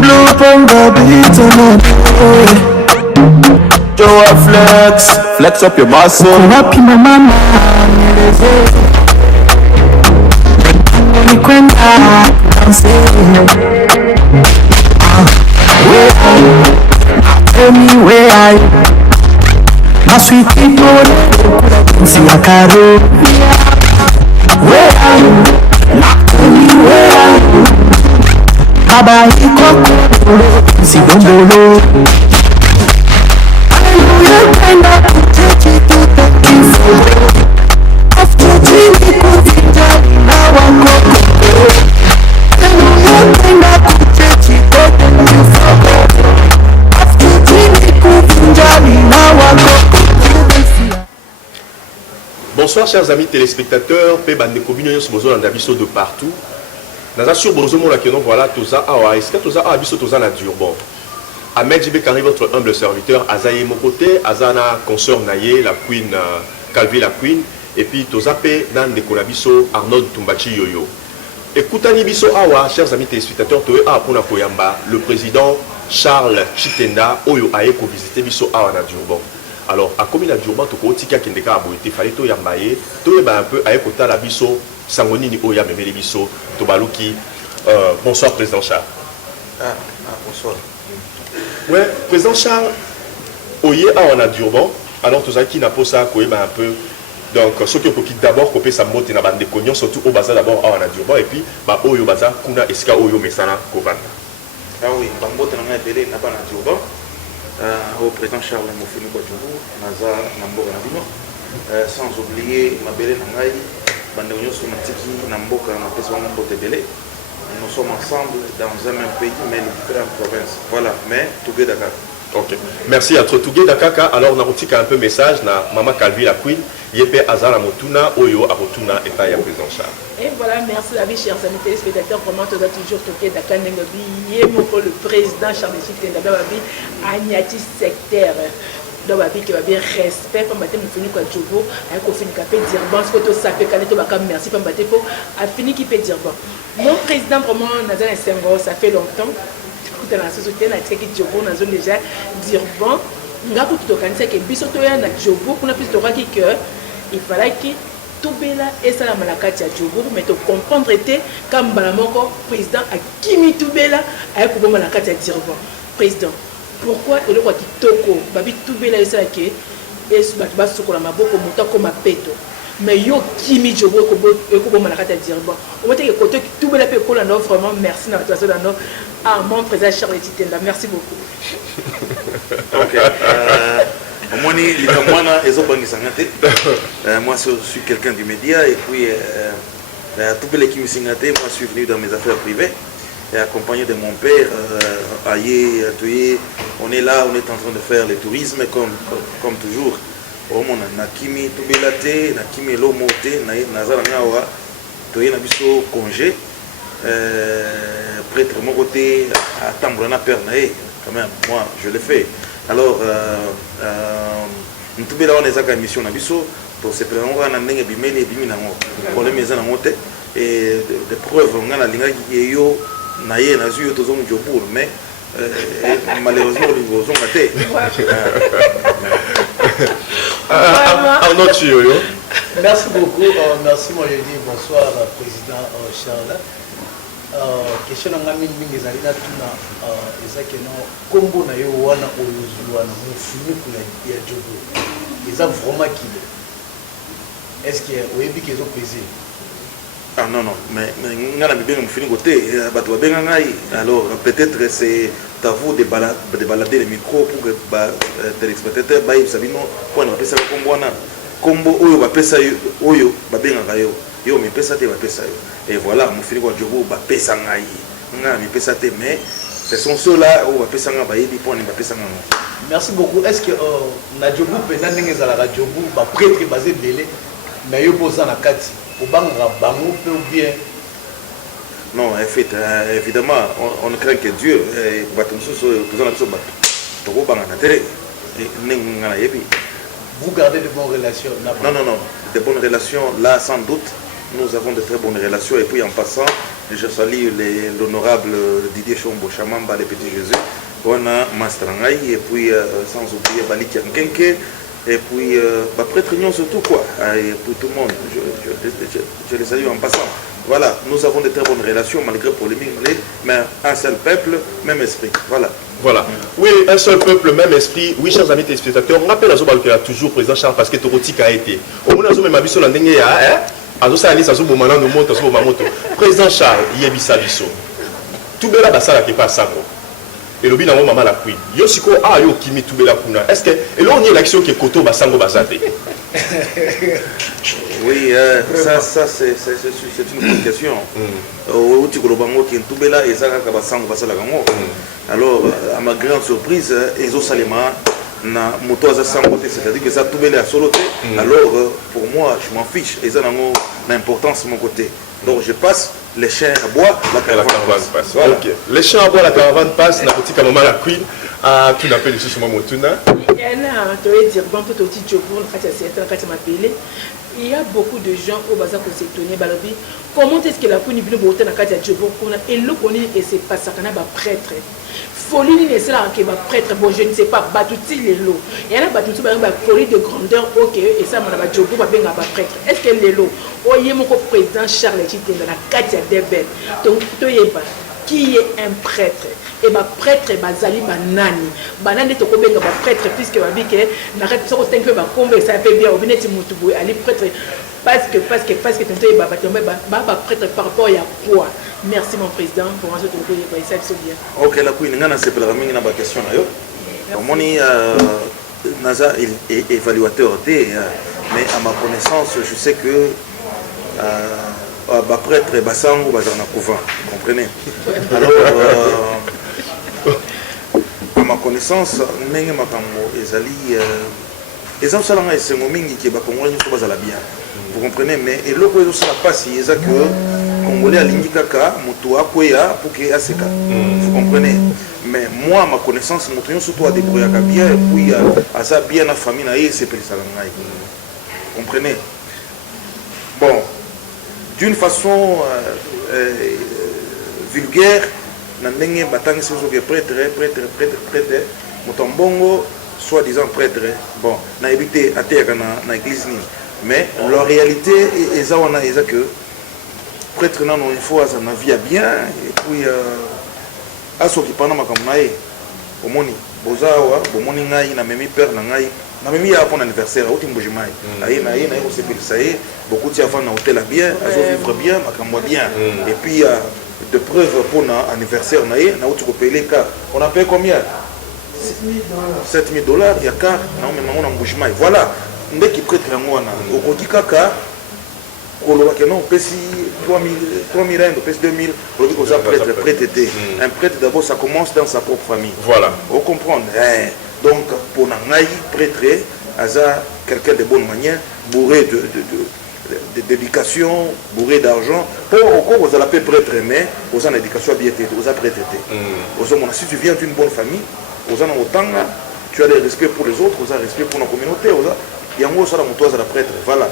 blue from the beat Joe flex up your muscle. Wapi mama nikwenda danse. Where are you? Tell me where are you? My sweet people, see a caro. Where are you? Tell me where are you? Baba iko si bombolo. Hallelujah, kinda kuchechi to thank you for. After chini kuvinja na wako. Hallelujah, kinda kuchechi to thank you for. After chini kuvinja na wako. Bonsoir chers amis téléspectateurs, pe bande kobino sur besoin d'abisso de partout. Dans sur besoin mon que non voilà toza awa, est-ce que toza abisso toza na Durban. Ahmed Jibé Kari, votre humble serviteur, Azaye mon côté, Azana consort Naye, la queen Calvi la queen et puis toza pe dans des kolabisso Arnold Tumbachi Yoyo. Écoutez biso awa chers amis téléspectateurs, toé a pour na koyamba le président Charles Chitenda Oyo aye ko visiter biso awa na Durban. Alors, à comme il a Durban, tu peux dire qu'il y a il fallait tout yambaye, tout est un peu à écouter la biso, sangoni ni oya mais les biso, tobaluki. Bonsoir président Charles. Bonsoir. Ouais, président Charles, oye on a Durban. Alors tout ça qui n'a pas ça quoi un peu. Donc ce qui est d'abord copier sa motte na bande cognon surtout au bazar d'abord on a Durban et puis bah oyo bazar kuna eska oyo mesana kovanda. Ah oui, bangote na ngabele na bana Durban. Au président Charles Mofini Bouadjoubou, Naza Namboka Nabino, sans oublier ma belle Nangaï, Bandéonios Somatiki, Namboka, Napeswan Botebele. Nous sommes ensemble dans un même pays, mais les différentes provinces. Voilà, mais Tougé Dakar. Ok, merci à Tougé Dakar. Alors, on a reçu un peu message na Maman Calvi la Queen, Yepé Azara Motuna, Oyo Arotuna et pas ya président Charles. Et voilà, merci la vie, chers amis téléspectateurs. Vraiment, tu dois toujours toquer Dakar Nengobi, Yemoko, le président Charles Chitenda, Babi, Agnati sectaire. Donc, Babi, qui va bien respect, pour matin, nous finissons quoi, Djobo, avec au fin, qui peut dire bon, ce que tu sais, Kaneto, merci, pour matin, pour finir, qui peut dire bon. Mon président, vraiment, Nazan et Senghor, ça fait longtemps. Dans la société, on a dit que Djobo, nous avons déjà dire bon. Nous avons tout organisé que Bissoto et Djobo, pour nous, il fallait que tout bela et ça la malakati à Djobo, mais tu comprendre était comme Balamoko, président à Kimi Toubela, avec le malakati à dire bon. Président, pourquoi il y a Toko, Babi Toubela et ça qui est sur la base de la maboko, comme un péto. Mais yo Kimi Djobo, et comme malakati à dire bon. On va dire que côté Toubela peut coller en offre, vraiment merci à toi. Ah, mon président Charles Chitenda, merci beaucoup. Ok. Moi, je suis quelqu'un du média et puis tout l'équipe Singate, moi je suis venu dans mes affaires privées et accompagné de mon père, Aye, Atoye. On est là, on est en train de faire le tourisme comme toujours. On a Nakimi Toubelate, Nakimi Lomote, Nazaranawa, Toye Nabiso congé. Prêtre mon côté à Tambrana Père Naé, quand même, moi je l'ai fait. Alors, nous tous là on est à mission Nabiso, pour se prendre on a n'engagé bimeli biminango, pour les maisons en monte et des preuves on a la ligne qui yo naé nazu yo tozong jobour mais malheureusement les gens ont raté. Merci beaucoup, merci moi je dis bonsoir président Charles. Question na ngami mingi ezali na tuna ezaki no kombo na yo wana oyozulwa na mofuniku ya Djobo eza vraiment kilo est-ce que oyebi que ezo peser? Ah non non mais ngana bibenga mofuniku te bato babenga ngai alors peut-être c'est à vous de balader le micro pour que téléspectateurs bayebisa bino wana bapesaka kombo wana kombo oyo bapesa oyo babengaka yo yo me pesa te bapesa yo et voilà mon fini kwa Djobo bapesa ngai nga me pesa te mais ce sont ceux-là où bapesa nga bayebi poni bapesa nga. Merci beaucoup. Est-ce que na Djobo pena ndenge ezalaka Djobo ba prêtre basé belé mais yo boza na kati obanga bango pe ou bien? Non, en fait évidemment on craint que Dieu bato mosusu tozana biso bato tokobanga na tere ndenge nga na yebi. Vous gardez de bonnes relations? Non, de bonnes relations là sans doute. nous avons de très bonnes relations. Et puis en passant, je salue l'honorable Didier Chombo Chamamba, les petits Jésus, on a Mastrangaï, et puis sans oublier Balik Yankenke, et puis prêtre Union surtout quoi, et puis tout le monde, je les salue en passant. Voilà, nous avons de très bonnes relations malgré polémique, mais un seul peuple, même esprit. Voilà. Voilà. Oui, un seul peuple, même esprit. Oui, chers amis téléspectateurs, on rappelle à Zobal qu'il y a toujours président Charles parce que Torotika a été. Au moins, on a vu sur l'année, président Charles, Yebisa Bisso. Tout bela basala qui passe ça. Et le bilan maman la queen. Yo siko a yo kimi tout bela kuna. Est-ce que et là on y a l'action qui est koto basango basate. Oui, ça c'est une bonne question. Alors, à ma grande surprise, Ezo Salema na moto à c'est-à-dire que ça tout bel à soloté. Alors, pour moi, je m'en fiche. Et ça n'a pas d'importance de mon côté. Donc, je passe, les chiens à bois, la caravane passe. Voilà. Okay. Les chiens à bois, la caravane passe. Na petit maman la queen. Ah, tu n'appelles le chouchou Motuna. Il y a beaucoup de gens au bazar qui s'étonnent. Comment est-ce que la Queen est venue dans Katia Djobo et le connaît et c'est pas ça qu'on a prêtre. Folie n'est cela qui va prêtre. Bon, je ne sais pas. Batouti les lots. Il y en a batouti par exemple folie de grandeur. Ok, et ça m'a dit Djobo va bien avoir prêtre. Est-ce que les lots? Oh, il y a mon président Charles qui est dans la Katia Debel. Donc, tu y es pas. Qui est un prêtre? Et ma prêtre bazali banani banani to ko benga ba prêtre puisque ba bike na rete so ko tenke ba kombe ça fait bien obineti mutubu ali prêtre parce que tu ba prêtre par rapport à quoi. Merci mon président pour un autre pays pour ça bien. OK la queen ngana se pela mingi na ba question na yo moni naza évaluateur mais à ma connaissance je sais que prêtre basango bazana couvent comprenez alors à ma connaissance ndenge makambo ezali eza salanga esengo mingi ke ba congolais nyoso bazala bien vous comprenez mais eloko ezo sala pasi eza que congolais alingi kaka moto akoya pour que aseka vous comprenez mais moi à ma connaissance moto nyoso to adébrouillaka bien et puis aza bien na famille na ye sepelisaka ngai comprenez bon d'une façon vulgaire na ndenge batangi soso que prêtre motombongo soi-disant prêtre bon na éviter ateka na église ni mais la réalité est ça on a que prêtre na non il faut ça na vie bien et puis aso ki pana makamnae omoni bozawa bomoni ngai na memi père na ngai na memi ya pour anniversaire au timbojimai aye na ko sepelisa ye beaucoup de enfants na hôtel bien azo vivre bien makamwa bien et puis de preuves pour l'anniversaire, on a payé combien? $7 000. Il y a car, on a bougement. Voilà, dès qu'il prête la moine, au côté caca, non, pèse 3 000 rand, pèse 2 000, un prêtre d'abord, ça commence dans sa propre famille. Voilà. Vous comprenez? Donc, pour un prêtre, quelqu'un de bonne manière, bourré de d'éducation, bourré d'argent, pour vous allez pas prêtre, mais vous avez l'éducation bien été, vous avez prêtre. Si tu viens d'une bonne famille, vous avez autant, tu as le respect pour les autres, vous avez le respect pour la communauté, il y a un mot la prêtre, voilà.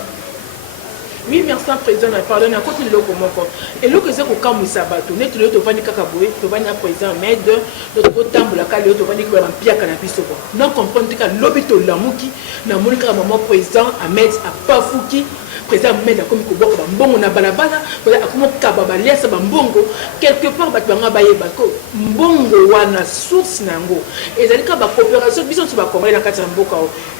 Oui, merci président, pardon, à côté de l'eau comme encore. Et l'eau que c'est au camp Moussabato, net le Tovani Kakaboué, Tovani président, mais de notre temple, la Calio, Tovani Pia Canapiso. Non, comprendre que l'obito Lamouki, n'a monika maman président, Ahmed, à Pafouki, président Ahmed, comme Koboko, Mbongo, na Balabala, comme Kababalia, Sabambongo, quelque part, Batbanga Baye Bako, Mbongo, Wana, source Nango. Et c'est le cas de la coopération, bisous sur la Comorée dans Katamboka.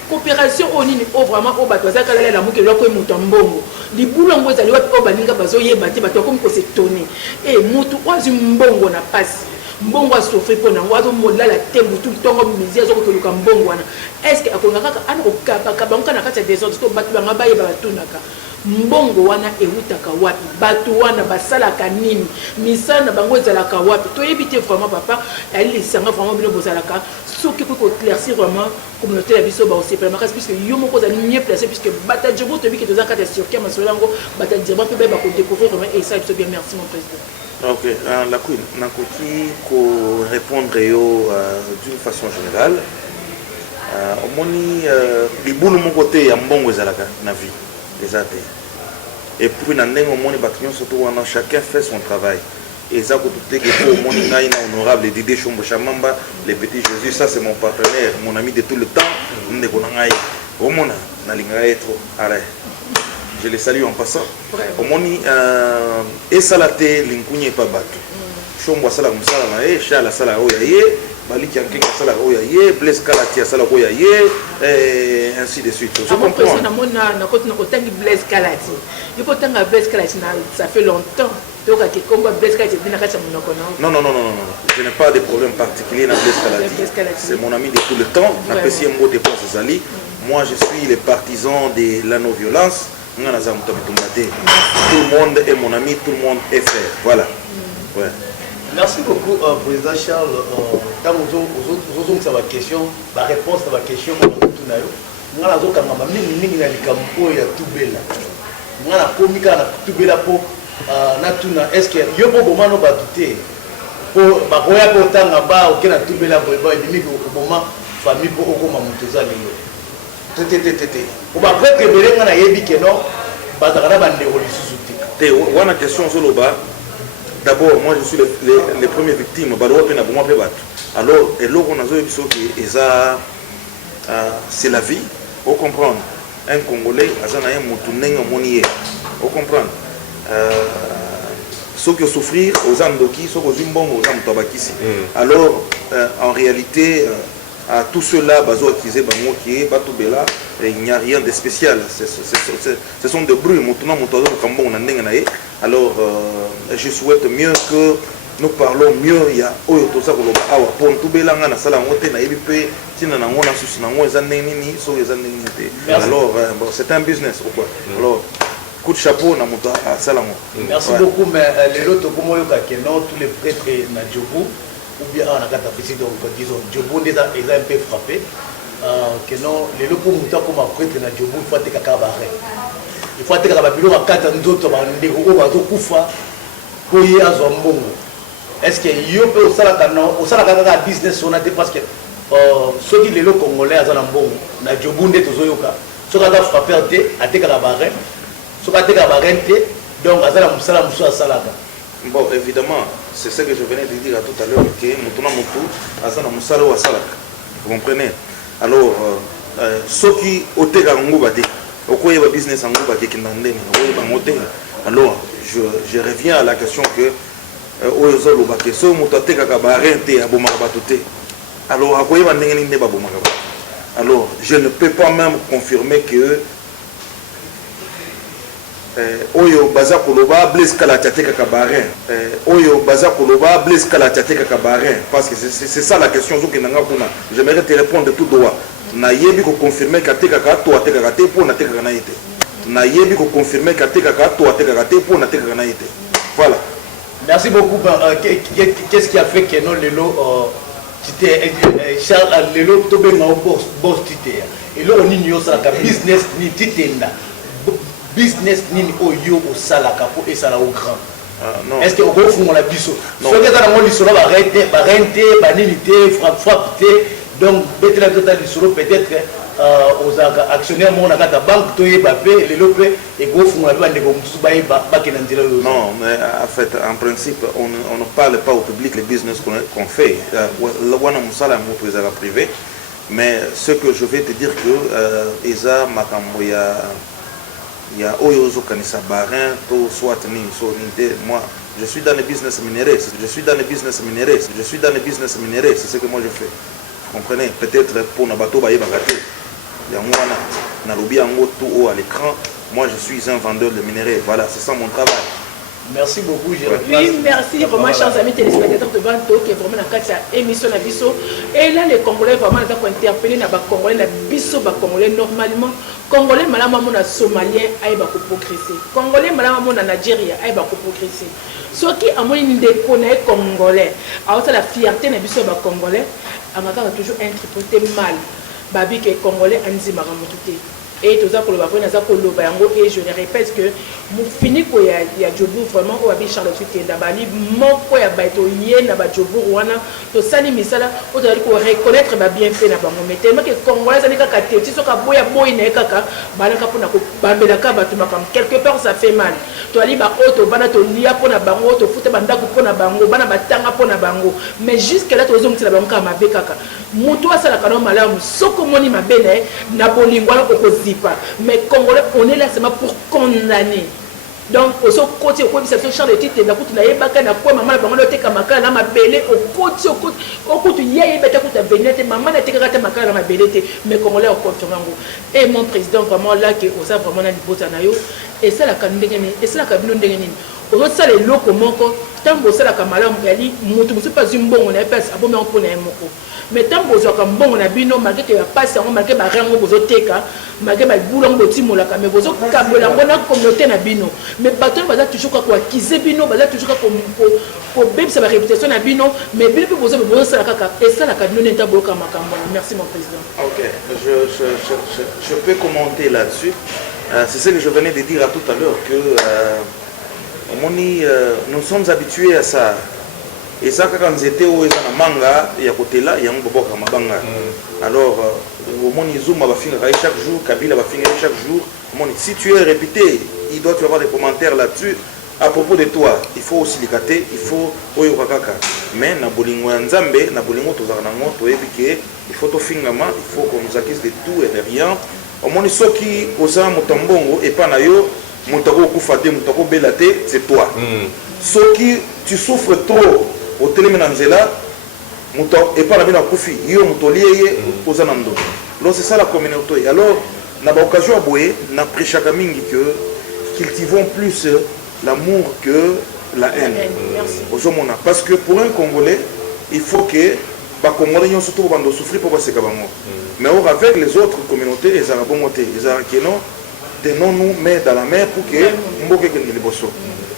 Coopération au nini au vraiment au bateau ça kala la muke loko mutombongo li bulongo ezali wapi o baninga bazo yebati bato comme ko s'étonner et mutu ozi mbongo na passe mbongo a souffrir pour na wazo modala la tembu tout tongo mizi azo ko luka mbongo wana est-ce que akonga kaka ana ko kaba kaba ngana kata desordre to bato banga baye ba tunaka mbongo wana ewutaka wapi bato wana basalaka nini misana bango ezalaka wapi to yebite vraiment papa ali lisanga vraiment bino bozalaka soki ko éclaircir vraiment communauté la biso ba aussi parce puisque yo moko za mieux placé puisque bata djobo to bi que tozaka ta sur kema solango bata djeba pe ba ko découvrir vraiment et ça bien merci mon président. OK, la queen na koki ko répondre yo d'une façon générale omoni libulu mon côté ya mbongo ezalaka na vie des athées et puis nandeng au monde bâtiment surtout on a chacun fait son travail et ça que tout est que au monde ngaina honorable Didier Chombo Chamamba les petits Jésus, ça c'est mon partenaire, mon ami de tout le temps, ndeko ngai au monde na linga être arrêt. Je les salue en passant. Au moni et salaté l'inkunye pas battu. Chombo sala musala na e shala sala oya ye baliki ankenga sala oya ye bless kalati sala oya ye et ainsi de suite. Je comprends. Na mona na côté na côté bless kalati. Il faut tanga bless kalati ça fait longtemps. Donc à Congo bless kalati bien na non. Je n'ai pas de problème particulier na bless kalati. C'est mon ami de tout le temps. Na pesi mbo de pour Zali. Moi je suis le partisan de la non-violence. Tout le monde est mon ami, tout le monde est frère. Voilà. Ouais. Merci beaucoup, Président Charles. Quand vous avez ma question, la réponse à ma question, nous avons est-ce que vous avez d'abord, moi je suis les premières victimes. Alors, c'est la vie. Vous comprenez? Un Congolais, vous comprenez? Ceux qui souffrent aux Andoki, ceux qui ont alors, en réalité, à tout cela, il n'y a rien de spécial. Ce sont des bruits. Alors, je souhaite mieux que nous parlons mieux. Il y a alors, c'est un business. Alors, coup de chapeau. Merci beaucoup, mais les autres, tous les prêtres na Djobu, ou bien on a donc disons Djobu est un peu frappé. Que non, les locaux comme un prêtre na Djobu, il faut être cacabaré. Il faut être cacabaré. Il faut être d'autres pour y aller à Zombongo. Est-ce que y a au Salakana business on a été parce que ceux qui les locaux congolais à Zambongo, na Djobu est aux Oyoka, ceux qui ont frappé à Tekabaré, ceux qui ont Tekabaré, donc à Zala Moussala Moussa Salaka. Bon, évidemment, c'est ce que je venais de dire tout à l'heure, que Moutona Moutou, Azana Moussala ou Salak. Vous comprenez? Alors, ceux qui ont été à Ngoubadi, au cours de business en Ngoubadi, qui n'ont pas alors, je reviens à la question que ceux qui alors, je ne peux pas même confirmer que Oyo baza koloba Blaise Kalati ateka kabarin Oyo baza koloba Blaise Kalati ateka kabarin parce que c'est ça la question zo kenanga kuna j'aimerais te répondre tout droit na yebi ko confirmer kateka ka to ateka ka te pour na teka na yete na yebi ko confirmer kateka ka to ateka ka te pour na teka na yete. Voilà. Merci beaucoup. Qu'est-ce qui a fait que non les lots Charles Lelo tobe ma boss tite et là on ignore ça ka business ni titenda business nini oyo au salaka pour et ça là au grand. Est-ce que au fond la biso ce que ça dans l'histoire va renter banalité frappe donc peut-être la totale l'histoire peut-être aux actionnaires mon à la banque toye bapé les lopé et go fond la bande comme tout baï ba kenandira. Non mais en fait en principe on ne parle pas au public les business qu'on fait wana musala mo président privé mais ce que je vais te dire que eza makambo il y a Oyozo Kanisa Barin, soit moi, je suis dans le business minéré, c'est ce que moi je fais. Vous comprenez? Peut-être pour Nabato Baye Bagate, il y a moi, Nalobi Ango tout haut à l'écran, moi je suis un vendeur de minéraux, voilà, c'est ça mon travail. Merci beaucoup, oui, merci vraiment, chers amis téléspectateurs de Banto, qui est vraiment dans la émission de Bisso. Et là, les Congolais, vraiment, ils ont interpellé les Congolais, les Bisso, les Congolais, normalement. Congolais, malama mona Somalien, aïe bako progresser. Congolais, malama mona Nigeria, aïe bako progresser. Ceux qui ont une déconné Congolais, alors la fierté de Bisso, les Congolais, on a toujours interprété mal. Babi que Congolais, anzi maramotuté. et tout ça pour le bafoué na ça pour le bango et je le répète que mon fini ko ya Djobour vraiment o abi Charles Tute ndabali moko ya baito yé na ba Djobour wana to sali misala o to ko reconnaître ba bien fait na bango mais tellement que congolais ça n'est ka teti so ka boya boy na kaka bana ka pona ko bambela ka batu makam quelque part ça fait mal to ali ba auto bana to lia pona bango to futa banda ko pona bango bana batanga pona bango mais jusque là to zo mutila bango ka mabe kaka mutu asala kana malamu soko moni mabene na bolingwana ko zipa mais congolais on est là seulement pour condamner donc au côté au côté cette Charles Tute na kutu na yebaka na kwa maman bango te kamaka na mabele au côté yeye beta kuta venete maman na tekaka te makala na mabele te mais congolais au confirme ngo et mon président vraiment là que osa vraiment na libota na yo et ça la kandenge ni et ça la kabino ndenge ni au ça les loko moko tambo ça la kamala mukali mutu musu pas zimbongo na pesa abomi on na moko mais tambo zo kambongo na bino malgré que ya passe ngo malgré ba rango bozo teka malgré ba boulongo botimola ka mais bozo kabola ngona communauté na bino mais bato baza toujours quoi kize bino baza toujours ko beb sa réputation na bino mais bino bozo ça la kaka et ça la kabino neta boka makambo. Merci mon président. OK, je peux commenter là-dessus. C'est ce que je venais de dire à tout à l'heure que nous sommes habitués à ça. Et ça, quand nous étions au manga, il y a côté là, il y a un bobo mabanga. Alors, au moins, Zouma va finir chaque jour, Kabila va finir chaque jour. Si tu es répété, il doit y avoir des commentaires là-dessus. À propos de toi, il faut aussi les cater, il faut oyokaka. Mais na bolingo nzambe, na bolingo tozarnango, toebike, il faut to fingama, il faut qu'on nous accuse de tout et de rien. Au moins, ceux qui osent mutambongo et pas na yo, mutako kufate, mutako belate, c'est toi. Ceux qui tu souffres trop au téléménanzela, et pas la bien kufi, yo mutoliye, ozanando. Donc c'est ça la communauté. Alors, na ba occasion à boye, na prêchaka mingi que cultivons plus l'amour que la haine. Parce que pour un Congolais, il faut que les Congolais surtout souffrir pour passer Kabango. Mais avec les autres communautés, les Arabes montés, les Arabes qui n'ont tenons-nous mais dans la mer pour que Mboke les bosso.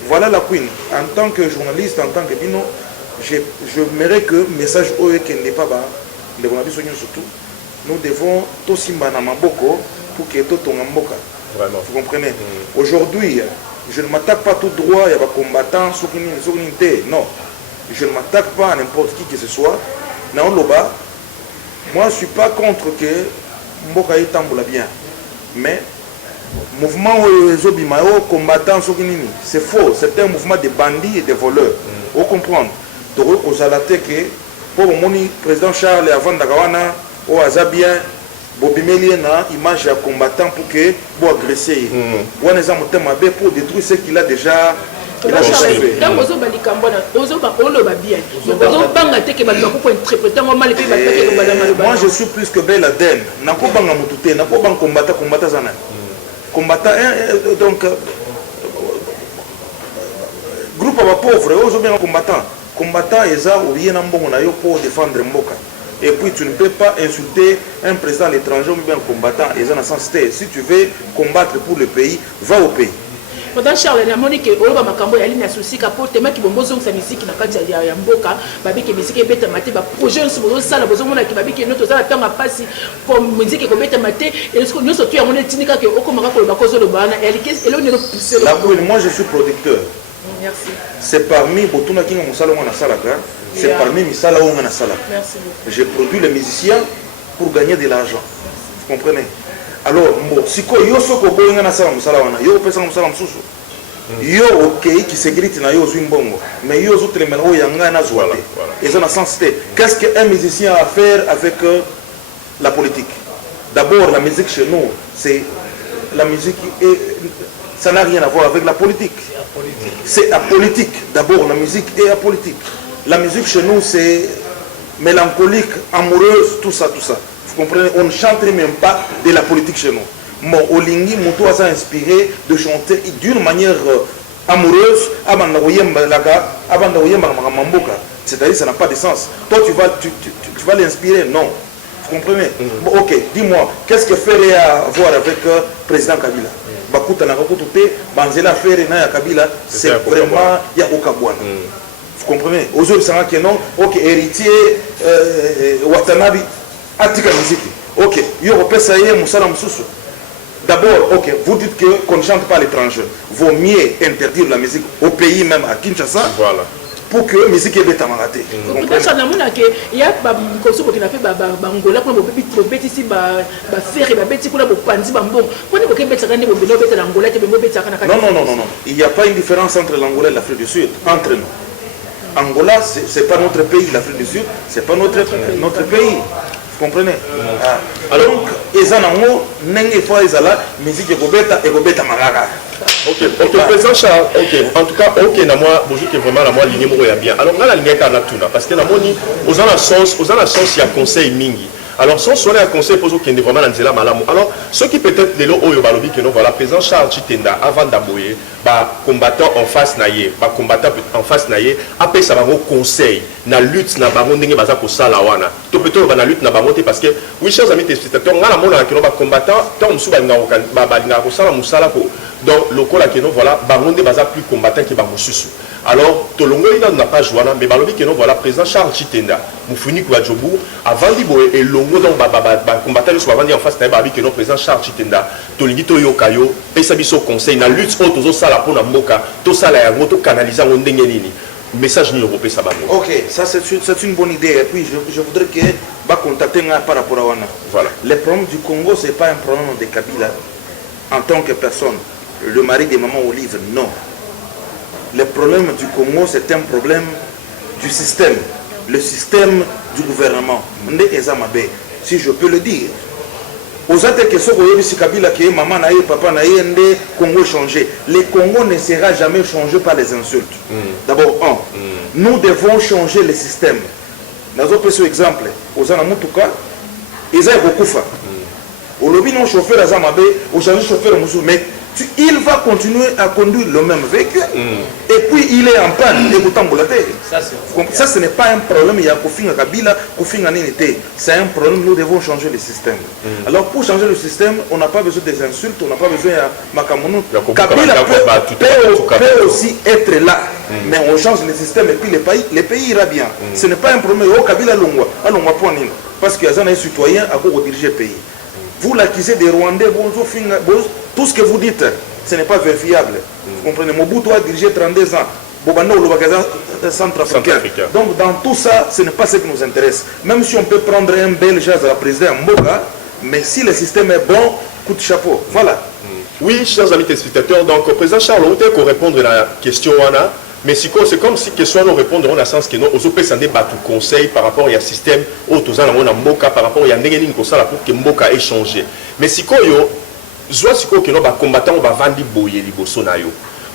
Voilà la queen. En tant que journaliste, en tant que bino, je mérite que le message qui n'est pas bas, surtout, nous devons tout simba na maboko pour que tout ton mboka. Vraiment. Vous comprenez? Aujourd'hui, je ne m'attaque pas tout droit, il y a des combattants, non. Je ne m'attaque pas à n'importe qui que ce soit. Moi, je ne suis pas contre que Mboka Tamboula bien. Mais, mouvement Zobimayo, combattant, c'est faux. C'est un mouvement de bandits et de voleurs. Vous comprenez? Donc, aux alatés que, pour mon président Charles, avant d'Agawana, au Azabien, Bobimeli na image à combattant pour que pour agresser. Ou pour détruire ce qu'il a déjà fait. Moi je suis plus que bel Aden. Nakobanga mutute, nakobanga combattant zana. Combattant donc groupe à pauvres, aujourd'hui combattant. Combattant eza ou bien mbongo na yo pour défendre Mboka. Et puis tu ne peux pas insulter un président à l'étranger ou bien un combattant. Si tu veux combattre pour le pays, va au pays. Pendant Charles, la Monique, Oloba Makambo, il y a un souci pour te mettre qui bombe sa musique na kati ya Mboka, babi ke musique beta maté ba projet sur bozo sala bozo mona ki babi ke noto sala tanga pasi pour musique ko beta maté et ce que nous surtout ya mona tinika ke okomaka ko ba kozo lo bana et là on est pousser. Moi je suis producteur. Merci. C'est parmi Botuna Kinga Musala Wana Salaka, c'est parmi Misala Wana Salaka. Merci beaucoup. J'ai produit les musiciens pour gagner de l'argent. Vous comprenez? Alors, si yo soko boyinga na sala musala wana, yo pesa musala msusu. Yo OK qui se grite na yo zimbongo, mais yo zo telemena o yanga na zoate. Et ça na sens té. Qu'est-ce qu'un musicien a à faire avec la politique? D'abord, la musique chez nous, c'est la musique et ça n'a rien à voir avec la politique. C'est apolitique. D'abord, la musique est apolitique. La musique chez nous, c'est mélancolique, amoureuse, tout ça, tout ça. Vous comprenez? On ne chante même pas de la politique chez nous. Mon Olingi, Moutou a inspiré de chanter d'une manière amoureuse. C'est-à-dire ça n'a pas de sens. Toi, tu vas l'inspirer? Non. Vous comprenez? Bon, ok, dis-moi, qu'est-ce que ferait à voir avec le président Kabila? Bakuta na Bakutupe, Banzela Ferre na Kabila, c'est vraiment Yakokabouana. Vous comprenez? Aujourd'hui, ça va non, ok, héritier, Watanabe, Atika Miziki. Ok, Yoropesa Ye, Moussala Moussoussou. D'abord, ok, vous dites qu'on ne chante pas à l'étranger. Vaut mieux interdire la musique au pays, même à Kinshasa, voilà, pour que la musique ait été maratée. Peut-être il y a des choses qui ont fait Angola, pour les ici, faire et bêtis pour la panzi bambon. Pour les bêtis, non. Il n'y a pas une différence entre l'Angola et l'Afrique du Sud. Entre nous. Angola, ce n'est pas notre pays. L'Afrique du Sud, ce n'est pas notre pays. Vous comprenez? Alors, ils ont musique et Marara. Ok, président Charles, ok, en tout cas, ok, na moi, bonjour, que vraiment la moi ligne moi bien. Alors, on a la ligne à la tuna, parce que la moni, aux la sens, il y a conseil mingi. Alors, sans sonner un conseil pour ceux qui sont vraiment dans le malamu. Alors, ceux qui peut-être les lots au balobi que nous voilà, président Charles Chitenda, avant d'abouiller, combattant en face naïe, combattant en face naïe, après ça va au conseil, na lutte na baron n'engé baza pour ça la wana. Tout peut-être na lutte na baron parce que oui, chers amis téléspectateurs, on a la mona que nous combattant, tant nous souba na ko sala musala ko. Donc, le cas là que nous voilà, baron de baza plus combattant que baron susu. Alors, Tolongo il n'a pas joué, mais balobi que nous voilà, président Charles Chitenda, Moufuni Kouadjobou, avant d'y et longo donc combattant le soir avant d'y en face naïe, babi que nous président Charles Chitenda, Tolingi Toyo Kayo, Pesabiso conseil, na lutte autour ça la pour la moka, tout ça la moto canalisant on dengenini. Message ni européen ça va. Ok, ça c'est une bonne idée. Et puis je voudrais que va contacter par rapport à Wana. Voilà. Le problème du Congo, c'est pas un problème de Kabila en tant que personne. Le mari de Maman Olive, non. Le problème du Congo, c'est un problème du système. Le système du gouvernement. Si je peux le dire. Aux autres questions, si Kabila qui est maman naïe, papa naïe, le Congo changé. Le Congo ne sera jamais changé par les insultes. D'abord, nous devons changer le système. Dans un exemple, aux Anamutuka, ils ont beaucoup fait. Au lobby, non chauffeur Azamabe, au chauffeur Moussou, mais il va continuer à conduire le même véhicule. Et puis il est en panne. Ça, ce n'est pas un problème. Il y a Kofinga Kabila, Kofinga Ninité. C'est un problème. Nous devons changer le système. Alors pour changer le système, on n'a pas besoin des insultes, on n'a pas besoin de Makamono. Kabila peut aussi être là. Mais on change le système et puis le pays ira bien. Ce n'est pas un problème. Oh, Kabila Longwa. Parce qu'il y a un citoyen à quoi diriger le pays. Vous l'accusez des Rwandais, tout ce que vous dites, ce n'est pas vérifiable. Vous comprenez? Mobutu a dirigé 32 ans. Bobanda ou le centrafricain. Donc dans tout ça, ce n'est pas ce qui nous intéresse. Même si on peut prendre un Belge à la présidente Mboka, mais si le système est bon, coup de chapeau. Voilà. Oui, chers amis téléspectateurs, donc le président Charles, on peut répondre à la question Wana. Mais c'est comme si question nous répondre dans le sens que nous aux opé sandé battu conseil par rapport au système au tozana mona mboka par rapport à ndengeni ko sala pour que mboka ait changé. Mais si koyo soit si ko que nous ba combattant ba vandi boye liboso na yo.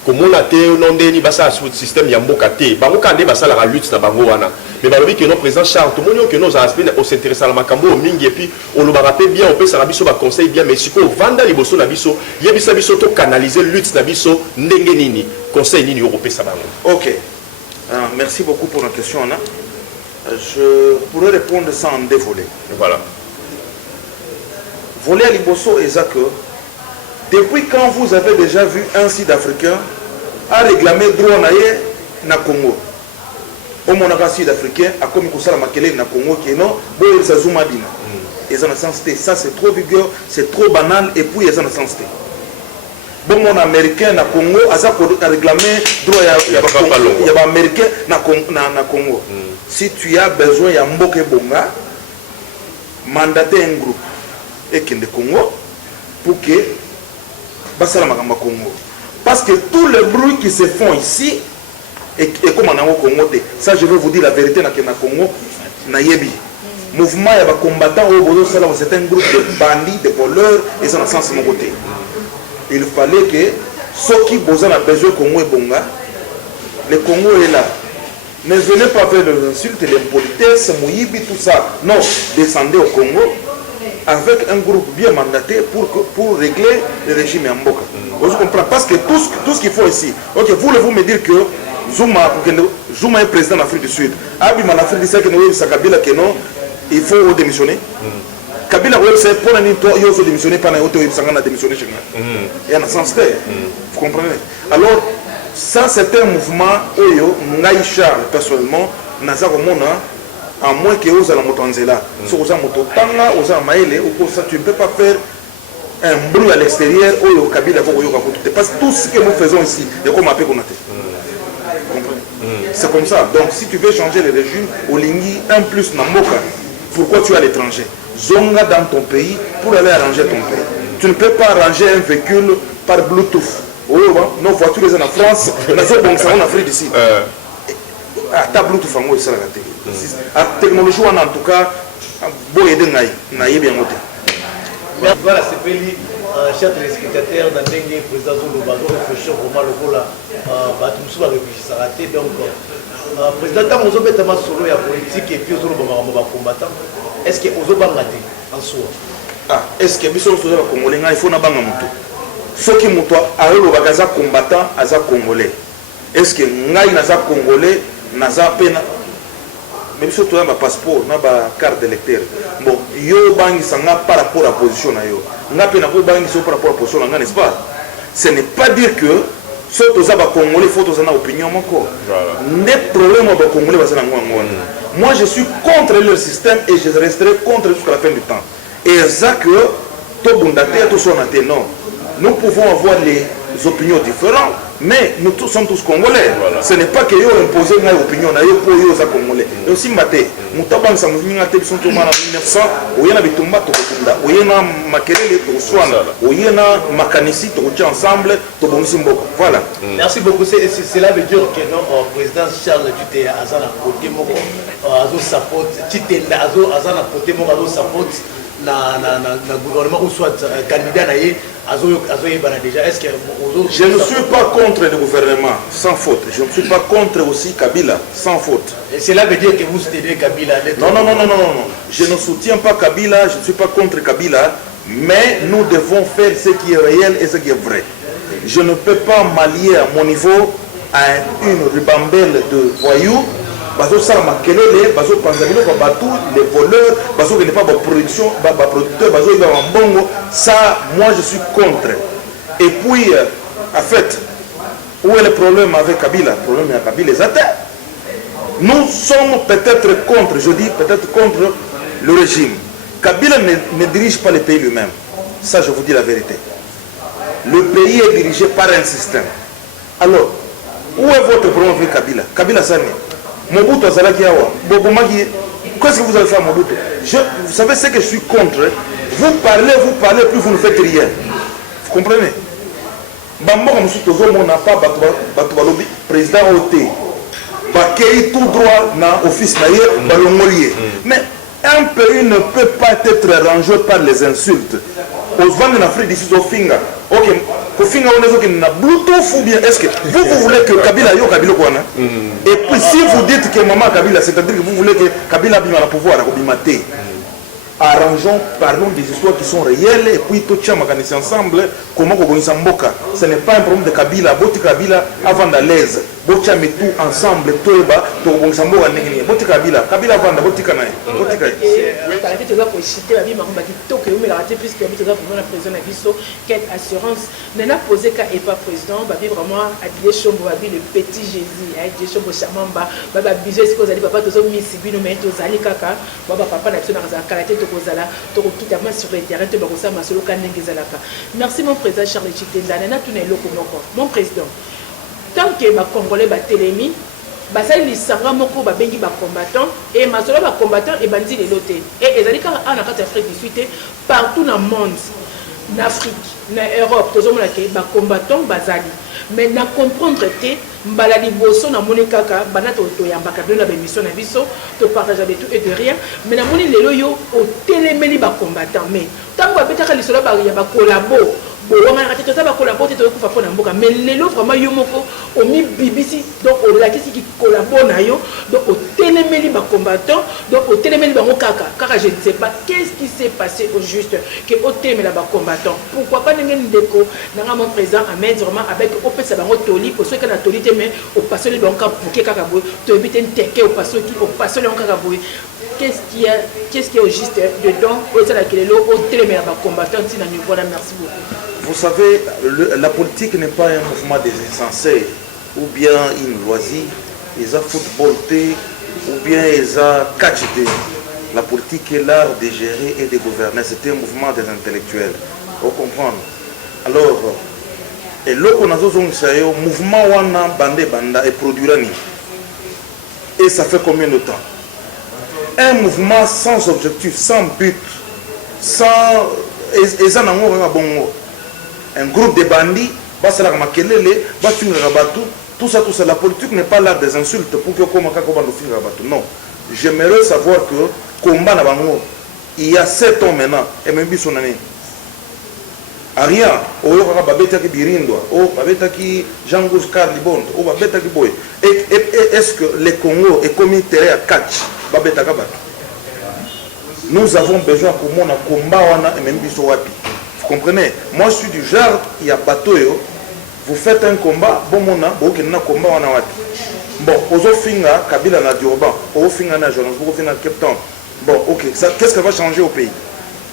Comme on a été non ndeni basa sur le système ya mboka te. Ba mboka ndé basa la lutte na bango wana. Mais ba lobi que nous président Charles tout monde que nous aspect au s'intéresser à la makambo mingi et puis on le rappelle bien on peut ça biso ba conseil bien mais si ko vanda liboso na biso yebisa biso to canaliser lutte na biso ndengenini. Conseil Nini Européen Sabango. Ok. Merci beaucoup pour la question, Anna. Je pourrais répondre ça en deux volets. Voilà. Volet à Liboso et Zake, depuis quand vous avez déjà vu un Sud-Africain à réclamer droit na Congo? Au monarque sud-africain, à comme Koussala Makele na Congo, qui est non, Boye Zazuma Dina. Ils ont la sensité. Ça, c'est trop vigueur, c'est trop banal, et puis ils ont la sensité. Bon, mon américain na Congo a réclamé droit il y a un américain na Congo. Si tu as besoin il y a Mboke Bonga mandater un groupe et qui est Congo pour que basala makamba Congo parce que tous les bruits qui se font ici et comme on a au Congo ça je veux vous dire la vérité na Congo na yebi mouvement il y a des combattants au Bodo Sala c'est un groupe de bandits de voleurs et ça dans sens mon côté. Il fallait que ceux qui ont besoin de Congo et Bonga, le Congo est là. Ne venez pas faire les insultes, l'impolitesse, Mouyibi, tout ça. Non, descendez au Congo avec un groupe bien mandaté pour régler le régime en Mboka. Vous comprenez? Parce que tout ce qu'il faut ici, ok, voulez-vous me dire que Zuma est président d'Afrique du Sud. Abima l'Afrique du Sud, il faut démissionner. Kabila c'est pour un temps il faut démissionner par un autre il a démissionné chez moi. Il y a un sens vous comprenez? Alors ça c'est un mouvement oyo ngai Charles personnellement naza komona à moins que oza la motanzela so oza mototanga oza maele ou ça tu ne peux pas faire un bruit à l'extérieur, au Kabila, parce que tout ce que nous faisons ici, il y a comme un peu qu'on a fait. C'est comme ça. Donc si tu veux changer le régime, au Lingui, un plus Namoka, pourquoi tu es à l'étranger? Zonga dans ton pays pour aller arranger ton pays. Tu ne peux pas arranger un véhicule par Bluetooth. Nos voitures sont en France, en Afrique d'ici. Ta Bluetooth en haut, c'est la technologie, en tout cas, bon aider naïe bien monté. Voilà, c'est Péli, chers téléspectateurs, dans le président Zouloubago, réfléchir vraiment le rôle, Batumsou va réfléchir à rater. Donc, président, tant que vous avez solo la politique et puis vous avez combattant, est-ce que vous avez raté en soi? Est-ce que vous avez Congolais, il faut n'avoir moto. Ceux qui m'ont dit combattant, aza Congolais. Est-ce que ngai naza Congolais, naza pena? Même si tu as un passeport, tu as une carte d'électeur. Bon, yo bangi sanga par rapport à la position na yo. Nga pena ko bangi so par rapport à la position nga, n'est-ce pas? Ce n'est pas dire que ceux qui sont Congolais, il faut qu'ils aient une opinion encore. Les problèmes aux Congolais, moi je suis contre leur système et je resterai contre jusqu'à la fin du temps. Et ça que non. Nous pouvons avoir les opinions différentes, mais nous tous sommes tous Congolais. Voilà. Ce n'est pas que yo imposer une opinion, pour yo za Congolais. Et aussi maté, mutaban sa muzinga te biso toma na 1900, oyena bitumba to kunda, oyena makelele to swana, oyena makanisi to tcha ensemble to bomisi mboko. Voilà. Merci beaucoup. Cela veut dire que non, président Charles Tuté azana côté moko azo support Titenda azana côté moko azo support na gouvernement ou soit candidat naïe déjà. Est-ce que je ne suis pas contre le gouvernement sans faute. Je ne suis pas contre aussi Kabila sans faute. Et cela veut dire que vous soutenez Kabila? Non. Je ne soutiens pas Kabila, je ne suis pas contre Kabila, mais nous devons faire ce qui est réel et ce qui est vrai. Je ne peux pas m'allier à mon niveau à une ribambelle de voyous. Bazo Sarma Kelele, Bazo Panzabino, Babatou, les voleurs, Bazo qui n'est pas production, producteur, Bazo il va en bongo. Ça, moi je suis contre. Et puis, en fait, où est le problème avec Kabila? Le problème avec Kabila, les athées. Nous sommes peut-être contre, je dis peut-être contre le régime. Kabila ne dirige pas le pays lui-même. Ça, je vous dis la vérité. Le pays est dirigé par un système. Alors, où est votre problème avec Kabila? Kabila Sani. Mobutu Azalaki Awa, Bobomagi, qu'est-ce que vous allez faire Mobutu? Vous savez ce que je suis contre. Vous parlez, puis vous ne faites rien. Vous comprenez? Bambo comme si tout le monde n'a pas Batoualobi, président OT. Bakei tout droit dans l'office naïe, Balongolier. Mais un pays ne peut pas être rangé par les insultes. Aux ventes en Afrique d'ici au Finga. Ok, au Finga on est na Bluetooth ou bien est-ce que vous voulez que Kabila yo Kabila quoi? Et puis si vous dites que maman Kabila, c'est-à-dire que vous voulez que Kabila bima la pouvoir à Kobimate. Arrangeons, parlons des histoires qui sont réelles et puis tout ça m'organiser ensemble comment Kobonisa Mboka. Ce n'est pas un problème de Kabila, Boti Kabila avant à l'aise. Botia met tout ensemble, Toba, Kobonisa Mboka Nengini. Boti Kabila avant Boti Kanaï. Boti Kanaï. Tu dois citer la vie, mais la raté puisque tu dois prendre la président Abisso, quelle assurance. Nana posé qu'à pas président, babi vraiment habillé chambre, babi le petit Jésus, habillé chambre charmant, baba bisous, est-ce que vous allez papa, tous mis Sibino, mais tous allez caca, baba papa n'a pas de karaté, tu kozala, tu quittes sur le terrain, tu vas ça, ma solo kanengezalaka. Merci mon président Charles Chitenda, nana tu n'es loko mon président. Tant que ma Congolais ba télémi, basali lisanga moko ba bengi ba combattant et masolo ba combattant et bandi les lotés. Et ezali ka en Afrique du Sud partout dans le monde. En Afrique, en Europe, tous les gens ba combattant bazali. Mais na comprendre que baladi bosso na moni kaka banato to yambaka na ba mission na biso to partager de tout et de rien mais na moni lelo yo o télémeli ba combattant mais tango ba betaka lisolo ba ya ba collabo bon on a raté tout ça ba collabo te to kufa pona mboka mais lelo vraiment yo moko o mi BBC donc o la kisi qui collabo na yo donc o télémeli ba combattant donc o télémeli ba kaka car je ne sais pas qu'est-ce qui s'est passé au juste que o télémeli ba combattant pourquoi pas ngeni ndeko na mon président Ahmed vraiment avec opesa bango toli pour ceux qui na toli mais au passé les banques pour qui kakabo to éviter un teke au passé qui au passé les kakabo qu'est-ce qui est au juste dedans au ça laquelle le au télémé la combattant si na niveau là merci beaucoup. Vous savez la politique n'est pas un mouvement des insensés ou bien une loisir ils ont football ou bien ils ont catch. La politique est l'art de gérer et de gouverner, c'est un mouvement des intellectuels. Vous comprenez? Alors, et là, on a un mouvement wana bandé banda et produira ni. Et ça fait combien de temps? Un mouvement sans objectif, sans but, sans. Et ça n'a bongo. Un groupe de bandits, tout ça, la politique n'est pas là des insultes pour que non. J'aimerais savoir que combat na bango, il y a 7 ans maintenant, et même son année. Rien, babetaki Birindo, babetaki Jean-Gous Carlibond, babetaki Boy. Est-ce que le Congo est comme terrain à catch? Nous avons besoin pour mon combat et même wapi. Vous comprenez? Moi je suis du genre, il y a bateau, vous faites un combat, bon mon combat on a wapi. Bon, aux finga, Kabila na Durban, aux finga na Jonas, aux finga Cape Town. Bon, ok, qu'est-ce qui va changer au pays?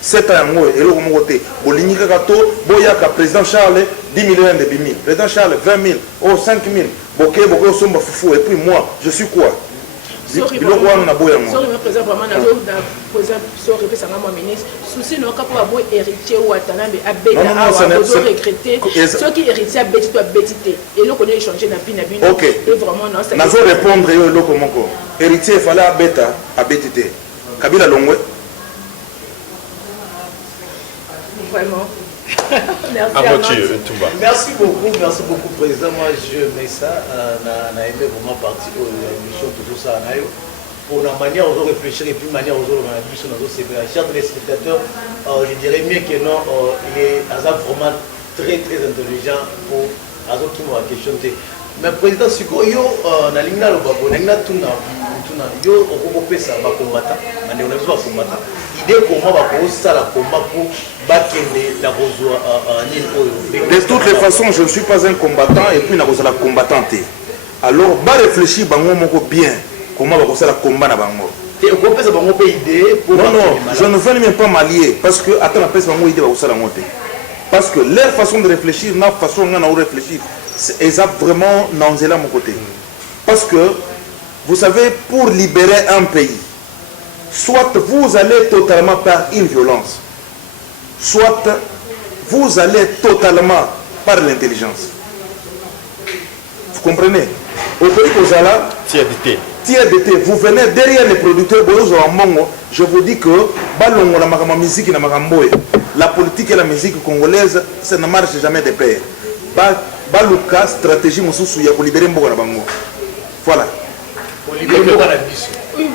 7 ans, et là, on côté, Bolinika Gato, Boyaka, président Charles, 10 millions de bimi, président Charles, 20 000, oh 5 000, Boké, Boké, Somba Foufou, et puis moi, je suis quoi? Sorry, président, vraiment, ministre, souci, non, quand on a héritier ou attendant, mais à bêta, à regretter, ceux qui héritiers à bêta, doivent bêtiter. Et là, on a échangé n'a pas. Ok. Et vraiment, non, ça. N'a pas répondre, héritier, il fallait à bêta, à bêtiter. Kabila Longwe. Vraiment. Merci beaucoup, Président. Moi, je mets ça, on a aimé vraiment partir de l'émission, tout ça. Pour la manière dont on réfléchir et puis la manière dont on a vu sur nos chers téléspectateurs, je dirais mieux que non, il est vraiment très intelligent pour qui m'a questionné. Mais Président Siko, yo, na lingna lo babo, na tuna, yo, on peut ça, va combattre, on a besoin de combattre. Idée comment va ça la combat pour bakende la roso de toutes les façons, je ne suis pas un combattant et puis na roso la combattante. Alors, va réfléchir bango moko bien, comment va ça la combat na bango. Et on peut ça bango idée pour. Non, je ne veux même pas m'allier parce que attends la pèse bango idée va ça la monter. Parce que leur façon de réfléchir, notre façon de réfléchir, c'est vraiment nanzela mon côté. Parce que, vous savez, pour libérer un pays, soit vous allez totalement par une violence, soit vous allez totalement par l'intelligence. Vous comprenez? Au pays Kozala, tiers-d'été, vous venez derrière les producteurs, je vous dis que la politique et la musique congolaise, ça ne marche jamais de pair. Baluka, stratégie, pour libérer Mboga Bango. Voilà. Oui,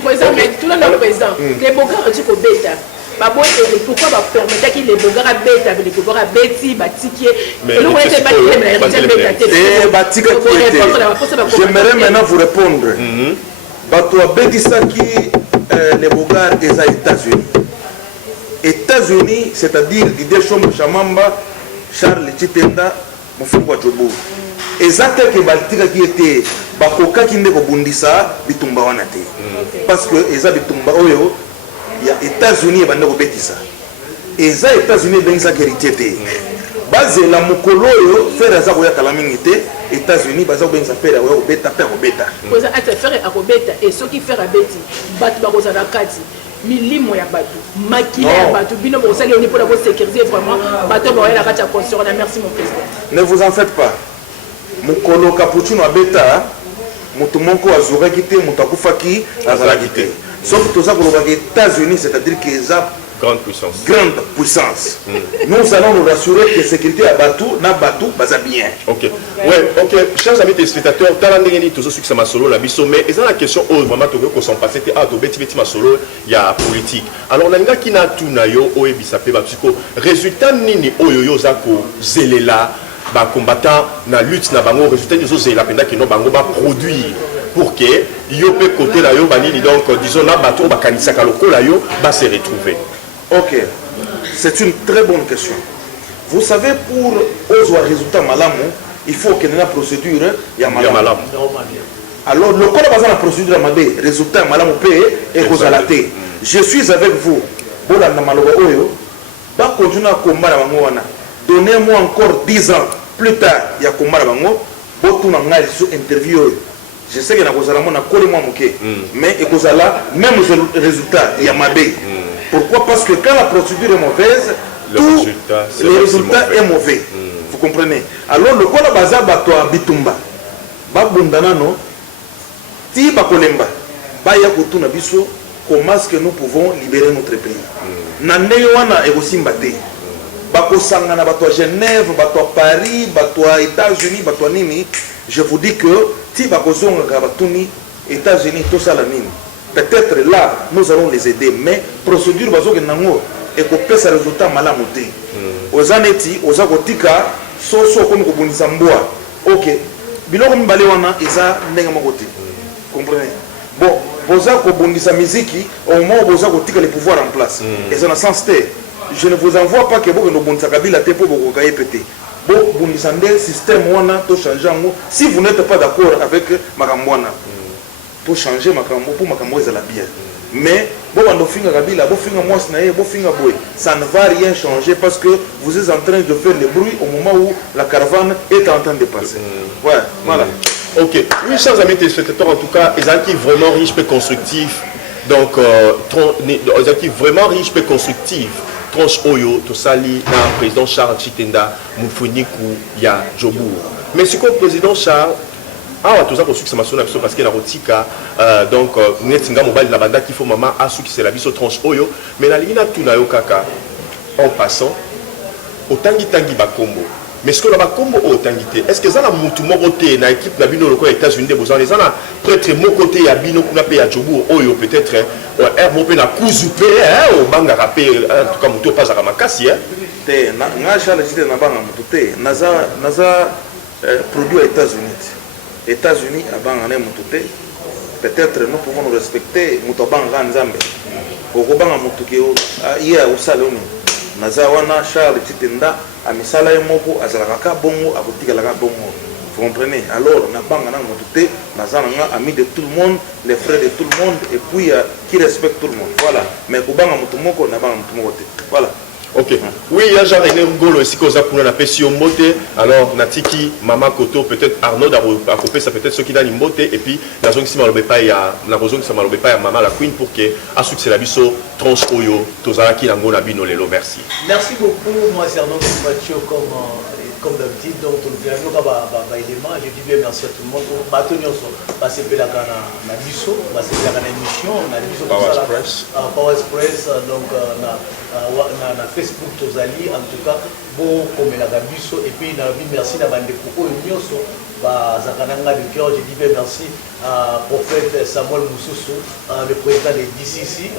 président, mais tout le monde président. Les Boga ont dit qu'au bêta. Pourquoi va permettre qu'il les Boga bêta avec les Boga bêti, batiqué. Mais nous, on est pas j'aimerais maintenant vous répondre. Bato Bétisaki, les Boga et les États-Unis. États-Unis, c'est-à-dire Didier Chombo Chamamba, Charles Chitenda, Mofungo Chobo. Exactement que Baltika qui était Bakoka qui n'est pas Bundisa, Bitumba Wanate. Parce que Eza Bitumba Oyo, il y a États-Unis et Bandeko Betisa. Eza États-Unis et Benza Kéritete. Basé la Mokolo, faire Azagoya Kalamingite, États-Unis, Baza Benza faire Agoya Beta, Père Beta. Vous avez fait Beta et ceux qui font Beti, Batbarozana Kati. Milimo ya batu, makina ya batu, bino bo sali oni pour la sécurité vraiment, bato ba la kacha conscience. Merci mon président. Ne vous en faites pas. Mukolo Capuchino Beta, Mutumoko Azura Kité, Mutakufaki, Azara Kité. Sauf que tout ça pour les États-Unis, c'est-à-dire qu'ils ont grande puissance. Nous allons nous rassurer que la sécurité à Batou, n'a Batou, va bien. Ok. Ouais, ok. Chers amis téléspectateurs, Talandengeni, tout ce que ça m'a solo, la biso, mais ils ont la question, oh, vraiment, qu'on s'en passe, c'était, ah, Beti ma solo, il y a politique. Alors, on a un gars qui n'a tout nayo, oh, et bisapé, batuko, résultat, nini, oh, yo, zako, zelela, bah, combattant, na lutte, na bango, résultat, nous, zela, penda, qui n'ont bango, bah, produire. Pour que yo peut côté là yo banini donc disons là bateau ba kanisa kaloko là yo va se retrouver. Ok, c'est une très bonne question. Vous savez, pour avoir un résultat malamu, il faut qu'il y ait une procédure malamu. Alors le code basé la procédure malamu, résultat malamu et kozalate. Je suis avec vous. Bola na maloba oyo ba continuer à combattre bango wana. Donnez-moi encore 10 ans plus tard, il y a combattre bango, botu na ngai sur interview. Je sais que na kozala mona kole moi moké, mais et kozala même résultat il y a mabé. Pourquoi? Parce que quand la procédure est mauvaise, le résultat est mauvais. Vous comprenez? Alors le Kola Baza Batoa Bitumba, Babundana no, Ti Bakolemba, Baya Kotuna Biso, comment est-ce que nous pouvons libérer notre pays? Nandeyoana et aussi Mbate. Bakosangana Batoa Genève, Batoa Paris, Batoa États-Unis, Batoa Nini. Je vous dis que Ti Bakozonga Batuni, États-Unis, tout ça la Nini. Peut-être là, nous allons les aider, mais procédure Bazoge Nango. Et qu'on peut ce résultat malamuté. Aux aneti, aux agotika, soso comme Kobundisa Mboa. Ok. Biloko mbale wana eza nenga makote. Comprenez? Bon, boza Kobundisa Miziki, au moment où boza gotika les pouvoirs en place. Et ça n'a sens té. Je ne vous envoie pas que vous ne bundisa Kabila te pour vous gayer pété. Bon, bundisa ndé système wana to changer ngo. Si vous n'êtes pas d'accord avec Makamwana, pour changer Makambo, pour Makambo ezala bien. Mais ça ne va rien changer parce que vous êtes en train de faire le bruit au moment où la caravane est en train de passer. Ouais, voilà. Ok. Oui, chers amis téléspectateurs, en tout cas, ils ont été vraiment riches et constructifs. Donc, ils ont été vraiment riches et constructifs. Tranche Oyo, Tosali, le président Charles Chitenda, Moufuniku, Ya Djobour. Mais ce que le président Charles. Ah, tout ça pour ceux qui sont parce qu'il y a rotika donc netinga mobile la banda qui faut maman à ceux qui c'est la vie sur tranche oyo mais la ligne tout na yo kaka en passant au tangi bakombo mais ce que la bakombo au tangité est-ce que ça la mutu mokoté na équipe na bino loko États-Unis des besoins les ana prêtre mo côté ya bino kuna pe ya Djobour oyo peut-être air mo pe na kuzu pe au banga rapé en tout cas mutu pas à makasi te na Charles Chite na banga mutu te naza produit aux États-Unis. États-Unis, peut-être nous pouvons nous respecter. Moutobanga Nzambe. Okobanga Mutukeo, hier au salon. Nazawana Charles Titenda, Amisala Moko, Azalaka Bongo, Abotikalaka Bongo. Vous comprenez? Alors, Nabanga Mouté, Nazana, ami de tout le monde, les frères de tout le monde, et puis qui respecte tout le monde. Voilà. Mais Kobanga Moutumoko, Nabanga Moutumote. Voilà. Ok. Oui, il y a Jean-René Ngolo ici qu'on a pour la Pession Moté. Alors, Natiki, Mama Koto, peut-être Arnaud a coupé ça, peut-être ceux qui donnent une moté. Et puis, la zone qui s'est malobé pas, il y a la zone qui s'est malobé pas, il y a Maman la Queen pour que, à succès la biso, tranche Oyo, Tozaraki, Langona Bino, Lelo, merci. Merci beaucoup. Moi, c'est Arnaud Mathieu, comme d'habitude, donc nous avons élément. Je dis bien merci à tout le monde. Nous passer la biso, la émission, Power Express, donc na Facebook Tozali, en tout cas, bon, comme la biso, et puis merci à Bandeko Nyoso, Zakananga de cœur, je dis bien merci à prophète Samuel Moussoussou, le président de DCC.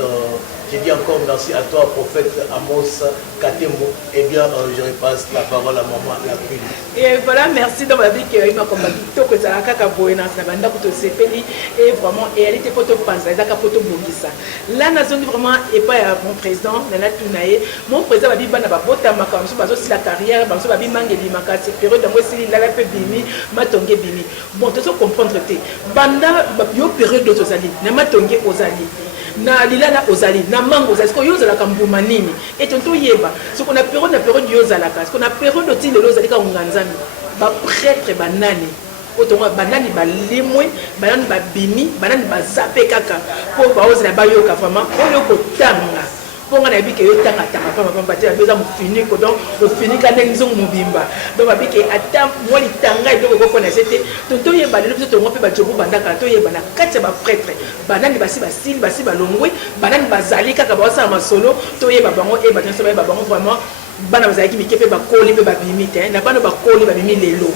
Je dis encore merci à toi, prophète Amos Katembo. Eh bien, je repasse la parole à maman la pluie. Et voilà, merci dans ma vie qui m'a combattu. Que ça a cacaboé dans sa bande pour te séparer. Et vraiment, et elle était pour te penser, elle a pour te bouger. La nation vraiment est pas mon président, Nana Tounaye. Mon président va dire que bota makam sur la carrière, banso va dire mangeli makasi période dans aussi la pe bimi, matonge bimi. Bon, tu dois comprendre te. Banda yo période d'ozali, na matonge ozali. Na lilana ozali na mango ozali ko yoza la kambuma nini et tonto yeba ce qu'on a période yoza la kas qu'on a période de tile ozali ka nganzami ba prêtre banani otonga banani ba limwe banani ba bimi banani ba zape kaka ko ba ozala ba yoka fama oyo ko tanga ponga na bike yo tanga tanga pamba batia beza mu fini ko donc le fini ka ndenzo mu bimba donc ba bike ata mo li tanga et donc ko connaître tonto yeba le biso to mo pe ba jobu bandaka to yeba na kati ba prêtre banani basi basil basi balongwe banani bazali kaka ba sa masolo to yeba bango e ba tenso ba bango vraiment bana bazali ki mikepe ba koli pe ba bimite na bana ba koli ba bimi lelo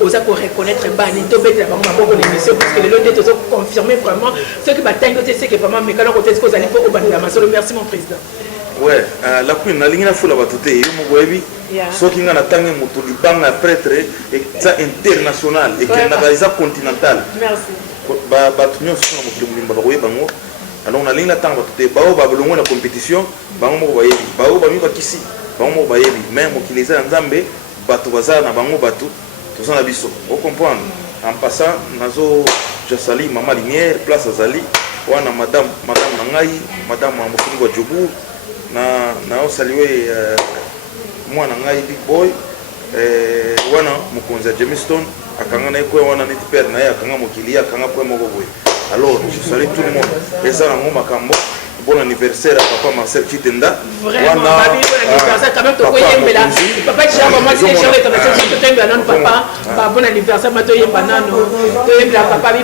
osa ko reconnaître bani to bete la bango maboko l'émission parce que le lot to confirmer vraiment ce que batango te c'est que vraiment mais quand on côté ce que vous allez pour bani la masolo merci mon président. Ouais, la queen na lingina fula batute yo mo goyebi so kinga na tangi mutu libanga prêtre et ça international et que na gaisa continental. Merci. Ba tunyo so mo mulimba ba goyeba ngo alors na lingina tanga batute bao ba bolongo na compétition bango mo goyebi bao ba mi ba kisi bango mo goyebi même mo kileza nzambe batu bazana na bango batu to sana biso o comprendre en passant nazo je salue maman Linière place azali wana madame nangai madame Mofungo Djobour na saluer moi nangai big boy wana mukonza Jamestown akanga na iko wana neti père na ya akanga mokilia akanga kwa moko boy alors je salue tout le monde et ça na makambo bon anniversaire à papa Marcel Chitenda. Vraiment, bon anniversaire quand même, papa déjà vraiment dit les gens papa, bon anniversaire,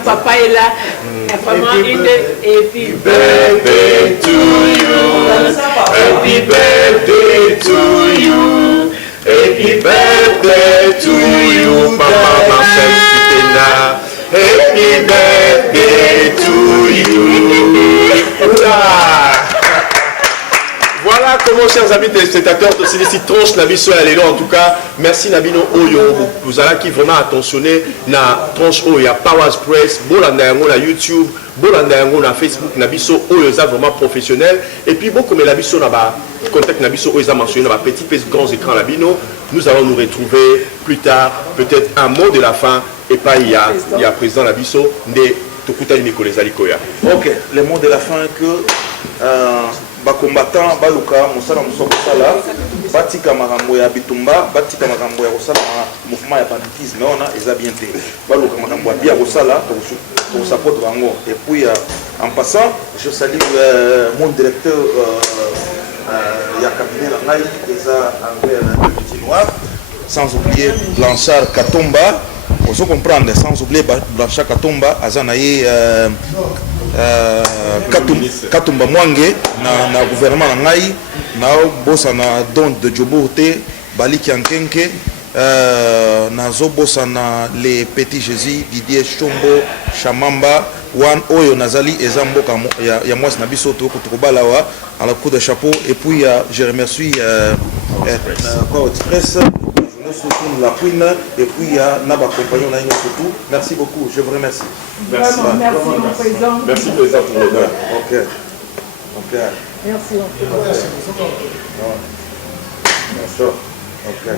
papa est là. Vraiment une happy birthday to you, happy birthday to you, happy birthday to you, papa Marcel Chitenda, happy birthday to you. Voilà comment, chers amis téléspectateurs, c'est ici tranche Nabiso Alelo. En tout cas, merci Nabino Oyo. Vous allez qui vraiment attentionné na tranche Oyo, Powers Press, Bolanda Yango na YouTube, Bolanda Yango na Facebook, Nabiso Oyo, ça vraiment professionnel. Et puis, beaucoup mais Nabiso na ba contact Nabiso Oyo, ça mentionné na ba petit grands écrans Nabino. Nous allons nous retrouver plus tard, peut-être un mot de la fin. Et pas il y a président Nabiso de Tokutani Nicolas Alikoya. Ok, le mot de la fin est que combattant baluka musala musoko sala batika makambo ya bitumba batika makambo ya kosala mouvement ya banditisme on a eza bien te baluka makambo ya bien kosala to support bango. Et puis en passant je salue mon directeur ya cabinet la ngai eza envers le petit noir, sans oublier Blanchard Katomba. On se comprendre, sans oublier Blanchard Katomba azanaye Katumba Mwange na gouvernement na ngai na bossa na don de Djobote Bali Kiankenke na zo bossa na les petits Jésus Didier Chombo Chamamba wan oyo nazali ezamboka ya mwasi na biso to kutubala wa à la coup de chapeau. Et puis je remercie Express la Queen et puis il y a Naba compagnon na tout. Merci beaucoup, je vous remercie. Merci. Merci mon président. Merci président pour le temps. Ok. Merci. Ok.